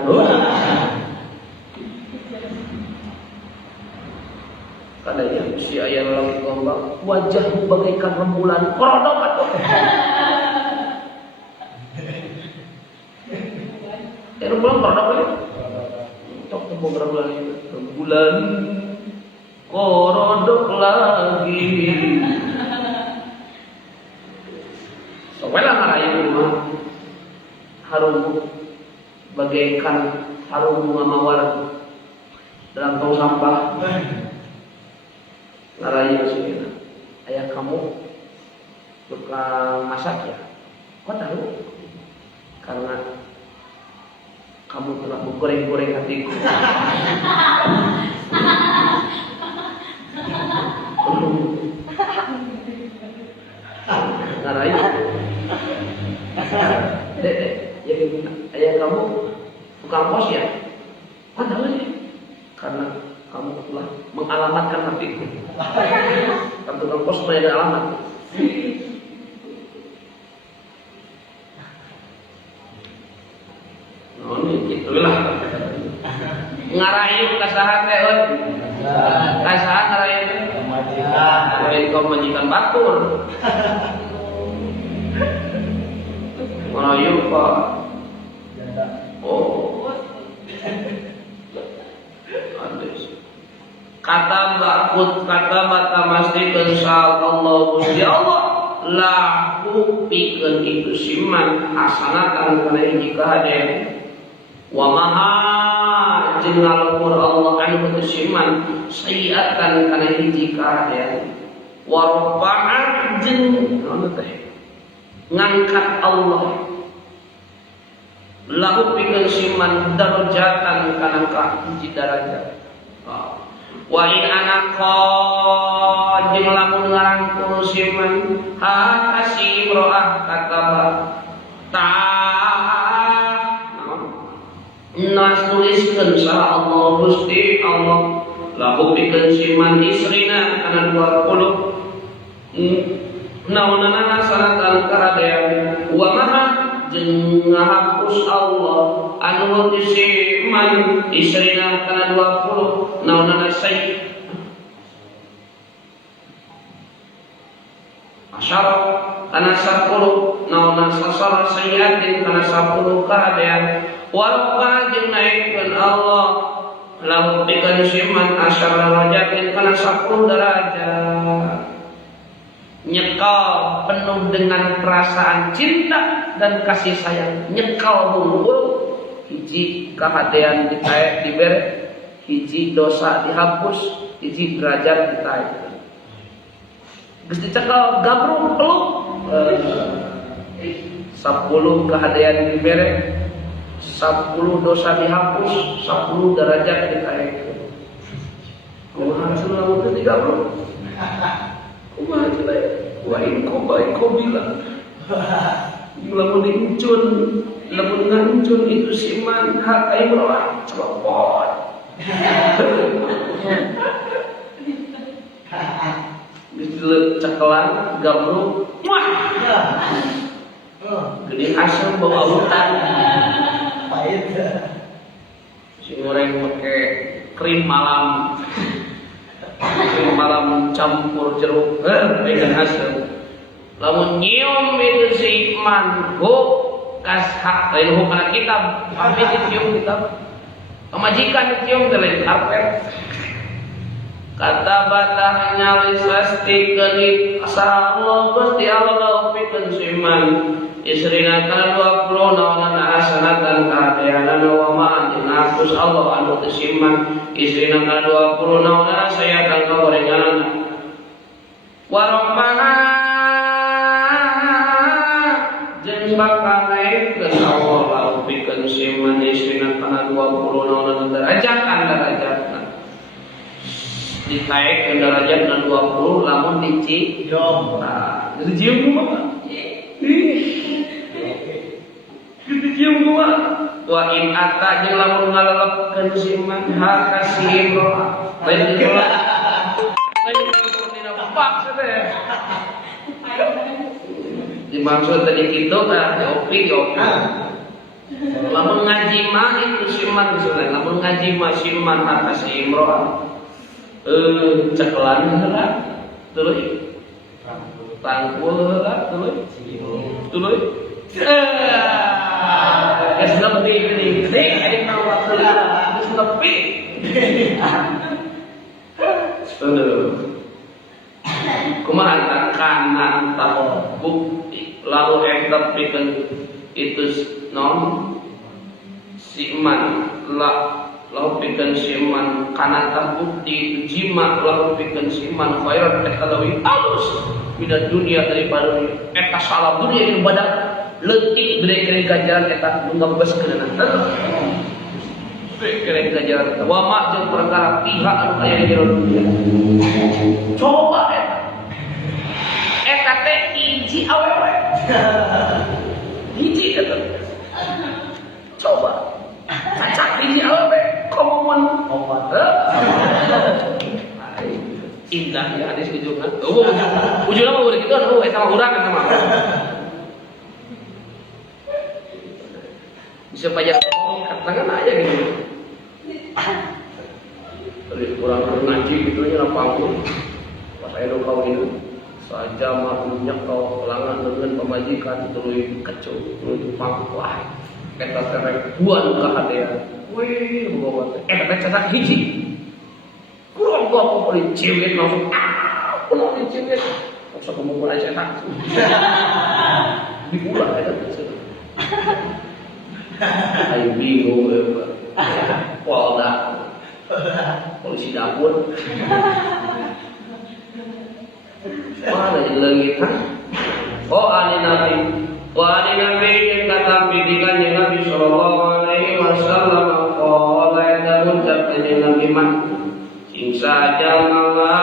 Kadang si ayah lagi gombang, wajahmu bagaikan rembulan. Korodok atuh. Rembulan korodok ya? Cok tembung rembulan itu. Rembulan korodok lagi. Soalnya ngarayu rumah harum bagaikan harum bunga mawar dalam tong sampah. Ngarayu sini, ayah kamu suka masak ya? Kok tahu? Karena kamu telah menggoreng-goreng hatiku. Ngarayu, dek, ya ayah kamu tukang pos ya? Kok tahu ya? Karena kamu telah mengalamatkan hatiku. Kan tukang pos punya alamat. Oh ini gitulah. Ngarayu kasahan teh, kasahan ngarayu. Lain kau majikan batur. Ngarayu pak. Oh. Kata bakut kata bata masri insya Allah Gusti Allah lahu pikeun itu siman hasanatan kana hiji kahadean wa maha jeung ngalupur Allah anu itu siman sayiatan kana hiji kahadean wa rafa'at jeung teh ngangkat Allah lahu pikeun siman darajatan kana ka hiji darajat. Wa in anaka jeung lamun ngarangkul siman ha kasimroah kataba ta nuliskeun saha Allah Gusti Allah lahu pikeun siman isrina kana 20 naunana sanatan karadean wa maha jeung ngahapus Allah anu siman isrina kana 20 naunana say asyara kana 10 naunana sasara sayyatin kana 10 karadean walqa jeung naikkeun Allah lahu pikeun siman asyara darajatin kana 10 derajat. Nyekal penuh dengan perasaan cinta dan kasih sayang. Nyekal hungkul hiji kahadean ditaek dibere, hiji dosa dihapus, hiji derajat ditaek. Geus dicekal gabrung peluk 10 kahadean dibere, 10 dosa dihapus, 10 derajat ditaek. Kumaha cenah teh digabrung? Kumaha cenah? Wa in bilang lamun diuncun, lamun ngancun itu siman hak imro'ah celopot. Geus cekelan gabrung, wah. Gede asam bawa hutan. Pahit. Si goreng make krim malam campur jeruk dengan hasil lamun nyium itu si mango kas hak lain hukana kitab kami dicium kitab pemajikan dicium lain karpet kata batah nyalis pasti kenik asa Allah Gusti Allah pikeun siman istrina kana 20 nawana hasanatan kahadeana wa ma'an nafus Allah anu tesiman istrina kana 20 nawana saya kang kagorengan warahmana jeung bakal naikkeun Allah lahu pikeun siman istrina kana 20 nawana derajatna ditaikkeun derajat na 20 lamun dicium nah dicium kumaha dicium kumaha wa in ata jeung lamun ngalelepkeun siman ha kasim lain dicula lain dina bapak teh dimaksud tadi kitu tah opi lamun ngaji mah itu siman misalnya lamun ngaji mah siman ha kasim cekelan heula tuluy tangkul heula tuluy geus nepi geuning aya nawat heula geus nepi kumaha kana bukti lalu eta pikeun itu non siman lalu pikeun siman kana bukti jima lalu pikeun siman khairat eta leuwih alus mina dunia daripada eta salam dunia yang badak leutik bere ganjaran eta nu ngabeskeun bere ganjaran eta wa ma jeung perkara pihak anu aya di jero dunia coba eta teh hiji awewe hiji eta coba cacak hiji awewe komomun opat indah ya hadis ujungna ujungna mah udah gitu eta mah urang eta mah bisa pajak katakan aja gitu dari kurang ngaji gitu nya lapangkeun pas aya kau ini saja mah minyak kau pelangan dengan pemajikan tuluy kecu tuluy pangkuah eta teh buan kahadean wih bawa eta cacat hiji kurang gua mau diciwit langsung kuno diciwit langsung kemungkinan setan dipulang eta teh ayo bingung Polda polisi dapur mana yang lagi ani nabi yang kata bidikan yang Nabi sallallahu alaihi wasallam qala daun sabda Nabi man sing saja mawa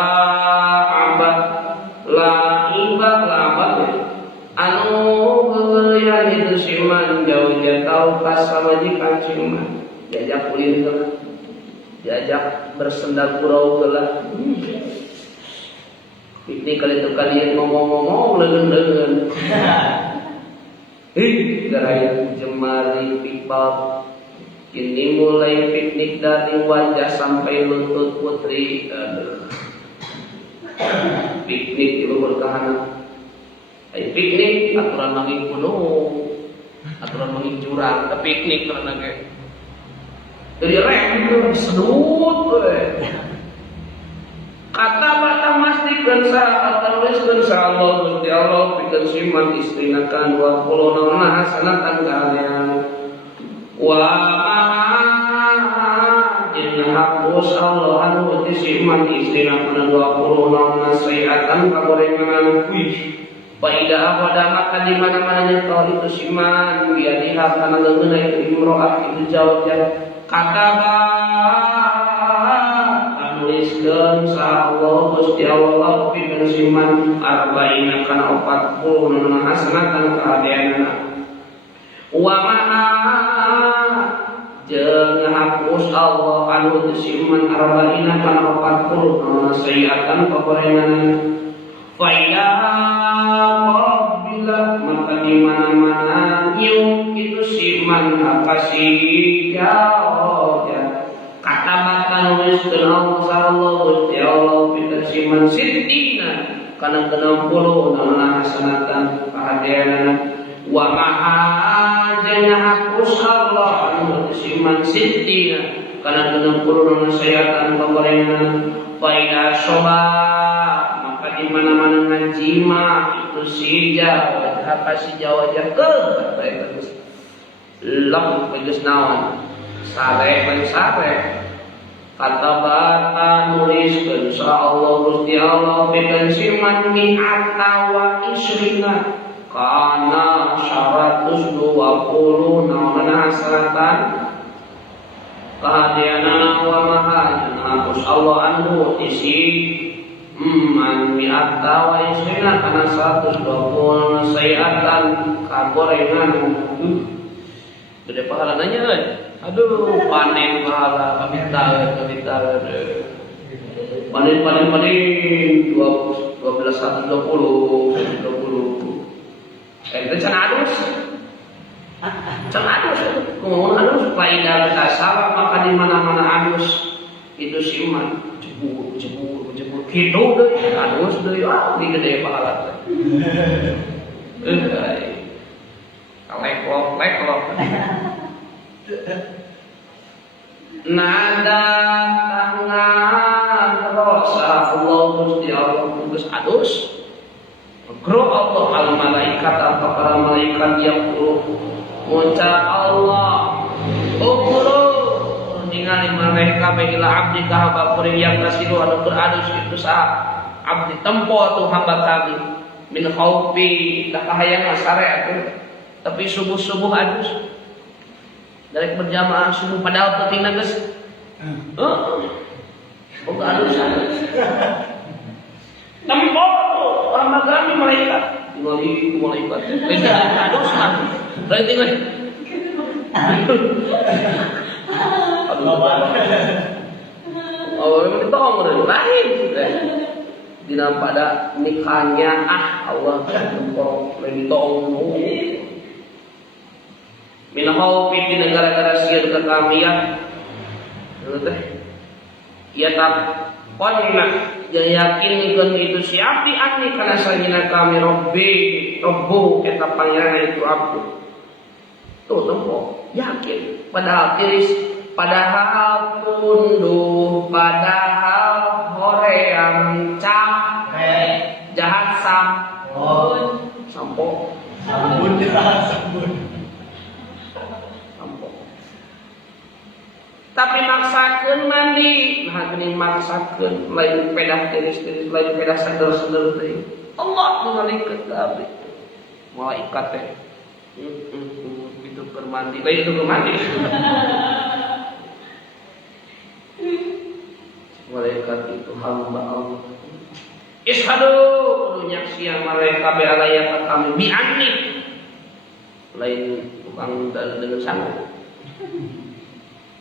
abad la anu yang itu siman jauh tahu pas sama jikan siman diajak kuliah gelah diajak bersendal kurau gelah piknik kali itu kalian ngomong-ngomong leuleun garaya jemari pipal ini mulai piknik dari wajah sampai lutut putri piknik di berkahanan piknik aturan manging gunung aturan manging jurang piknik karena kayak jadi rem sedut kata bata masdikeun saha tuliskeun sa Allah Gusti Allah pikeun siman istrina kan 20 naonna hasanatan kalian wa jeung hapus Allah anu teh siman istrina kan 20 naonna sayiatan kagorengan kuih Baida pada maka di mana-mana kau itu siman biar dilihat karena leungeun itu imro'ah itu jawabnya kata nuliskeun sa Allah Gusti Allah pikeun siman arba'ina kana 40 nana hasanatan kahadeanana wa ma'a jeung hapus Allah anu siman arba'ina kana 40 nana sayiatan kagorengan Faya Rabbillah maka di mana-mana yung itu siman apa sih ya katabakan nuliskeun Allah Gusti Allah pitasiman sittina kana 60 naon hasanatan kahadeana wa mahajana hapus Allah anu pitasiman sittina kana 60 naon sayatan pambarengan fa ila soba maka di mana-mana ngajima itu sija wajah kasih wajah ke lem geus naon sare pan sare kata bata nuliskeun insyaallah Gusti Allah beten siman mi'ata wa isrina kana 120 naon hasanatan kahadiana wa mahajana hapus Allah anhu isi man mi'ata wa isrina kana 120 sayatan kagorengan gede pahala nanya euy. Aduh panen pahala kami tahu panen 12 120 itu can adus ngomong adus lain dari kasar maka di mana-mana adus itu siman jebur gitu deh adus deh di gede pahala leklok nada tangan rosa Allah Gusti Allah tugas adus gro Allah al malaikat apa para malaikat yang mengucap Allah ukuru ningali mereka baiklah abdi ka hamba kuring yang kasidu anu beradus itu sah abdi tempo tu hamba kami min khaufi dah kahayang sare atuh tapi subuh adus dari berjamaah subuh padahal pentingna geus adus tempo hamba kami malaikat malaikat adus mah berarti tinggal memang ditolong udah lain dina pada nikahnya Allah tempor lebih tolong minahau di negara-negara siar ke kami ya tak pernah yakinkan itu siapa ani karena sayina kami Robbu kita pangeran itu aku tuh tempo yakin padahal tiris padahal tunduh padahal hoream capek jahat sampo tapi maksakeun mandi nah geuning maksakeun lain pedah tiris-tiris lain pedah seder-seder teh Allah mengalikeun ka abdi malaikat teh itu keur mandi lain itu keur mandi malaikat itu hamba Allah ishadu kudu nyaksian malaikat be alaya kami bi anni lain tukang dengan sangat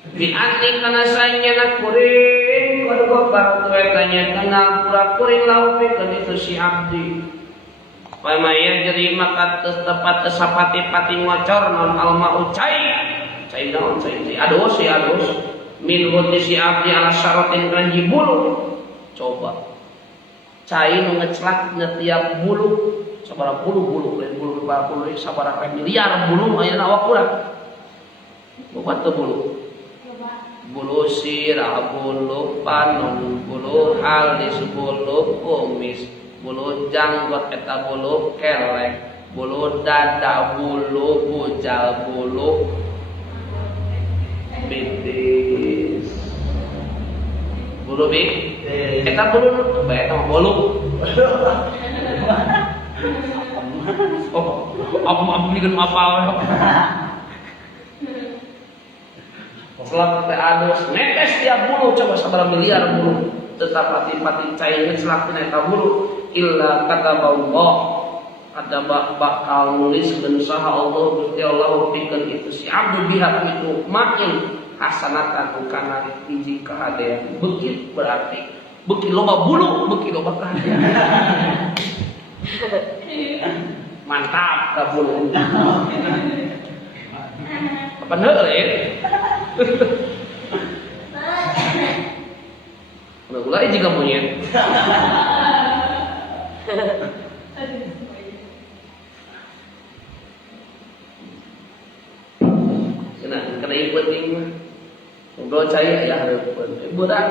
bi anni kana sayana kuring kudu gobar tuwe tanya kenal kuring laupikeun itu si abdi pamaya jadi maka tepat tesapati-pati ngocor non alma ucai cai naon cai adus si adus min hoti si abdi ala syaratin kan jibulu coba cai nu ngeclak na tiap bulu sabaraha bulu lain bulu berapa bulu sabaraha miliar bulu ayeuna awak urang bobat teu bulu sirah, bulu panon, bulu alis, bulu kumis, bulu janggot, eta bulu kelek, bulu dada, bulu bujal, bulu bitis, bulu bitis, eta bulu bae eta bulu. Oh, apa bikin apa? Selama teh adus nekes tiap bulu coba sabaraha miliar bulu tetap pati-pati cairnya selakin eta bulu illa kata Allah ada bakal nulis dan saha Allah Gusti Allah pikeun itu si abdu biha itu makin hasanatan kana hiji kahadean beuki berarti beuki loba bulu beuki loba kahadean mantap ka bulu bener ya ulah juga monyet. Kena ikut ini. Ngobrol saya ya harapan. Budak.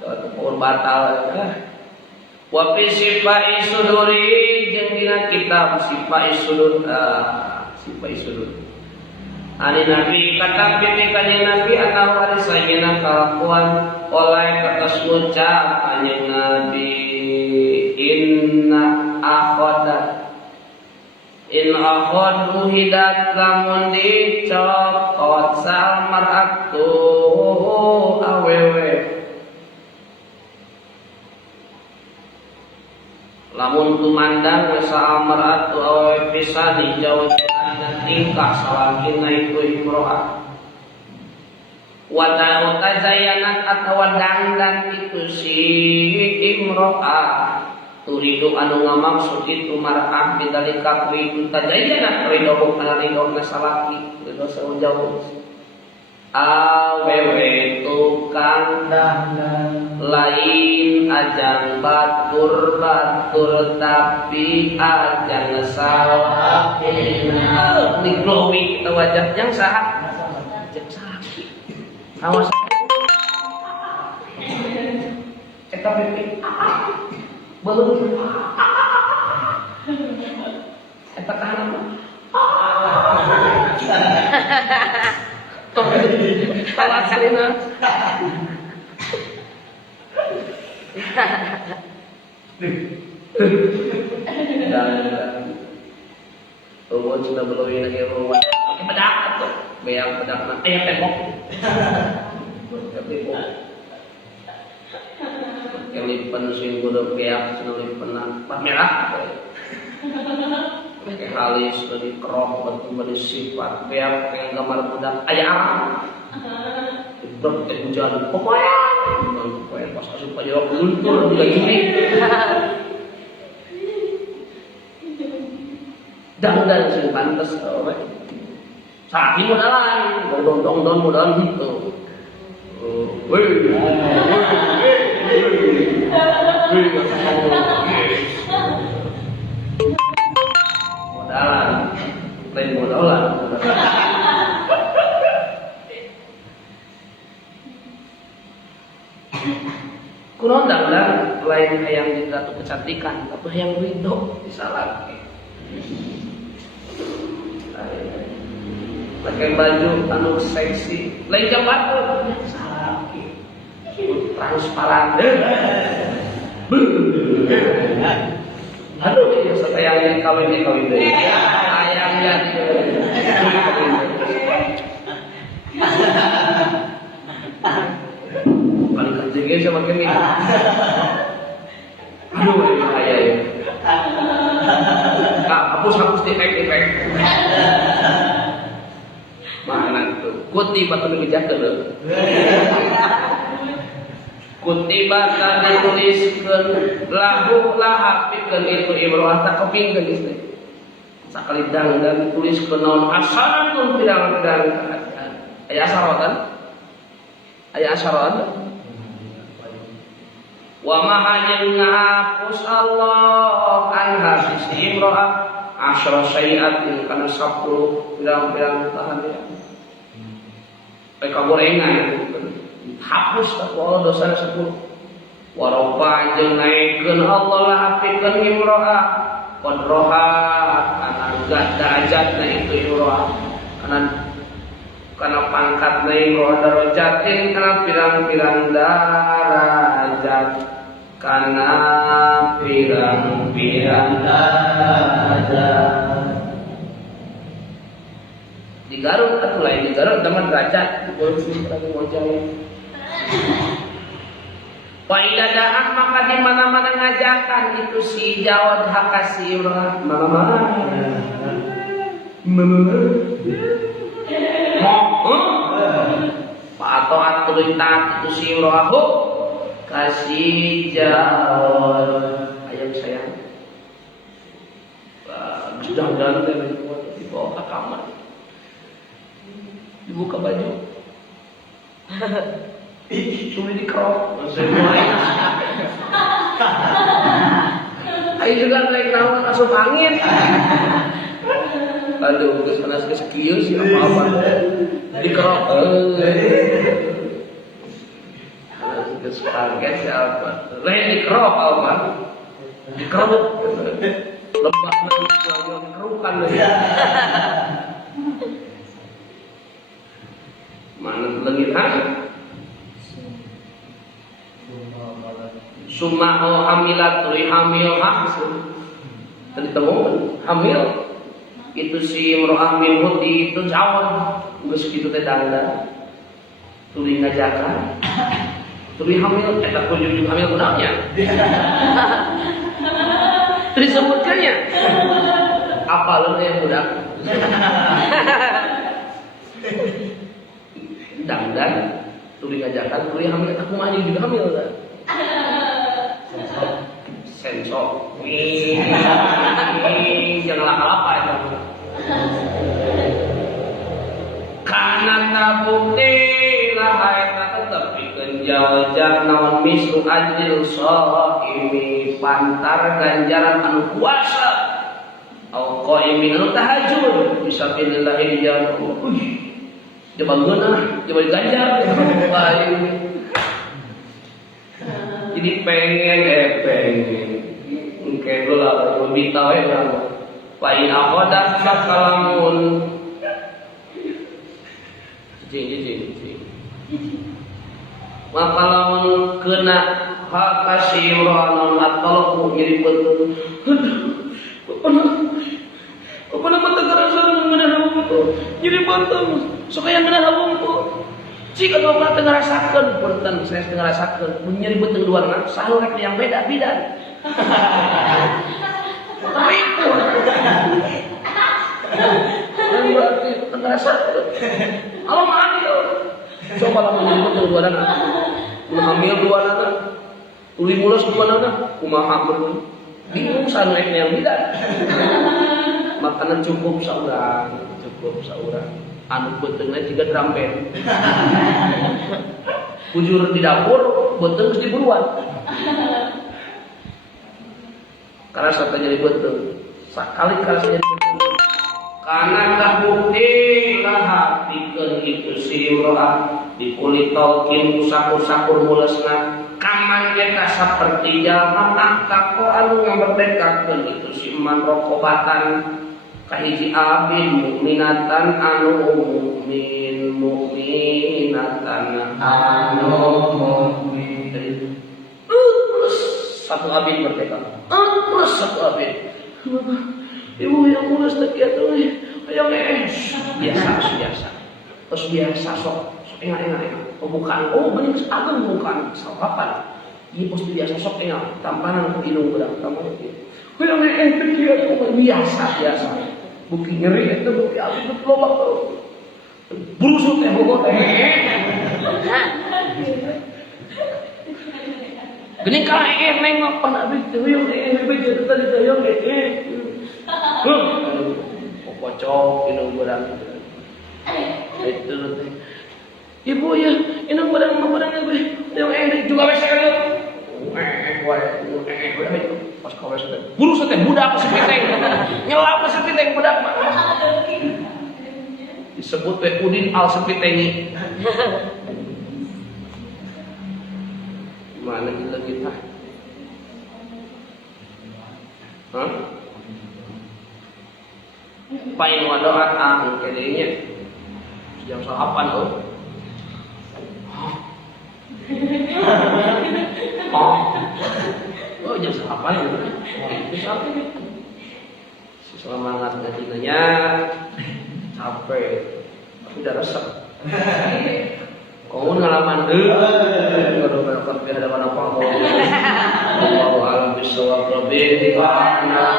Kalau batal. Wa fi sifai suduri jeung dina kitab sifai sudur sifai sudur. Ani Nabi kata pipi kanjeng Nabi atau hari sayana kalakuan oleh kata ngucap kanjeng Nabi in akhadu hidat lamun dicokot salmaratu awewe lamun tumandang wasa amaratu awewe pisani jauh tingkah salakina itu imro'ah wata zayanat atau dangdan itu si imro'ah turidu anu ngamaksud itu mar'ah bidalika itu tazayanat ridohu kana ridoh nasalaki ridoh jauh awewe tukang dangdan lain ajang batur tapi ajang salakina di glowing kita wajah yang sahat ajang salaki awas cekap pipi belum eta kahanan Palaslina. Ruwet sudah berloi lagi ruwet. Pakai bedak tuh, bayang bedak nak. Ayam tembok. Tembok. Yang lipan sing kudu beak, sing lipan nak merah. Pakai halis dari kerok batu dari sifat beak yang gambar budak ayah alam dok hujan pokoknya pas asup aja luntur juga gini dan sing pantes sakit modalan dong modalan gitu lain modalan. Kuno dangdang lain hayang di ratu kecantikan, tapi hayang ridho disalahke. Pakai baju anu seksi, lain jabatan salahke. Transparan. Aduh, ya sayangnya kawin deh. Ayamnya bukan kerjanya sama kami. Aduh, ini bahaya ya. Kak, hapus defek. Mana tuh? Kutiba tuh ngejakeun. Kutiba tadi tuliskeun lahu lahapikeun itu imro'ah tak kepingkeun istri. Sakali dangdan dituliskeun naon hasanatun pirang-pirang aya asarotan. Wa mahajeng ngahapus Allah anha sisi imro'ah asyara syai'atin kana 10 pirang-pirang tahan ya. Baik kagorengan hapus Allah dosa 10. Warofa jeung naikeun Allah lahapikeun imro'ah qadroha kana derajatna itu imro'ah kana pangkatna imro'ah darajatin kana pirang-pirang derajat kana pirang-pirang derajat di Garut atau lain di Garut teman derajat boleh sini lagi mau jauh. Faidadaah maka di mana-mana ngajakan itu si jawad hakasi imro'ah mana-mana. Pak atau atulitat itu si imro'ah kasih jawad ayam sayang. Jangan dibawa ke kamar. Dibuka baju. Tuli dikerok. Ayo juga naik naon asup angin. Aduh, geus panas geus kieu sih apa-apa. Dikerok. Geus kaget si apa. Lain dikerok apa? Dikerok. Lebah yang kerukan deui. Mana leungit ha? Summa hamilat tuluy hamil maksud. Tadi temukan hamil itu si imro'ah min huti itu jawab geus kitu teh dangda. Tuluy ngajakan. Tuluy hamil eta kunjung hamil kunaonnya? Disebutkannya. Apalun yang budak. Dangdan tuluy ngajakan tuluy hamil eta kumaha juga hamil kan? Sensor, jangan laka-laka itu. Karena tabukti lahai tetap dikenjal nawan misru ajil ini pantar ganjaran anu puasa. Au qaimin anu tahajud bisa billahi ya. Coba geunah, coba ganjar. Jadi pengen. Kayak gue lah, lebih tahu ya. Lain akhodah sakalamun. Jing. Maka lamun kena hak kasih orang atau jadi betul. Apa nama tegara sana mengenai hukum? Jadi betul. Supaya mengenai hukum. Jika kau pernah ngerasakan, punten saya ngerasakan, menjadi betul luar nak, sahur yang beda. Itu. Dan berarti ngerasakan. Kalau mandi coba lah menjadi betul luar nak, hamil dua anak, tuli mulus dua anak, kumaha berarti. Bingung sahur yang beda. Makanan cukup seorang. Anu betengnya juga drampen. Bujur di dapur, beteng mesti buruan. Karena satu jadi beteng. Sekali karena jadi beteng. Karena tak bukti lah hatikan itu si imro'ah dikulit tolkin usakur mulesna kaman kita seperti jalma tak anu ngamberdekakeun itu si iman rokobatan kahiji abin mukminatan anu mukminatan anu mukmin satu abin merdeka terus satu abin ibu yang mulus tekiat tuh yang biasa terus biasa sok enggak bukan bening agen bukan kapan ieu pasti biasa sok enggak tampanan ke hidung budak tampanan yang tekiat biasa buki nyeri itu buki aku lobak burusut bogor gini kalau neng apa nak begitu yang begitu tadi yang pocok ini barang itu ibu ya ini barang yang juga bisa pas kau bulu seteng budak sepiteng nyelap sepiteng budak disebut Udin al sepitengi mana kita paling wadoat kayaknya jam salapan jam salapan semangat nantinya capek udah resep kau ngalaman kalau berangkat di hadapan apa Allahu a'lam bishawab rabbi ta'ala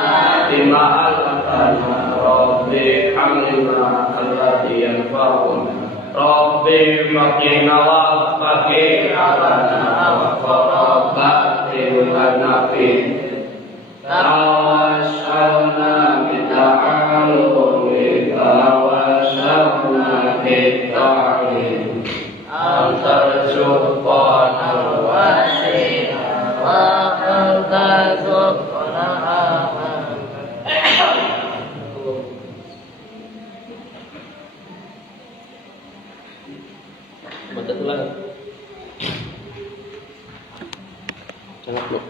bima al-qadana rabbi hamdina alladhi yanfa'una rabbi faqina wa faqi alana wa qarabati al-nafi tawassalna bita'alumi tawassalna bita'alim antarjuh Baca tulang. Sangat loh.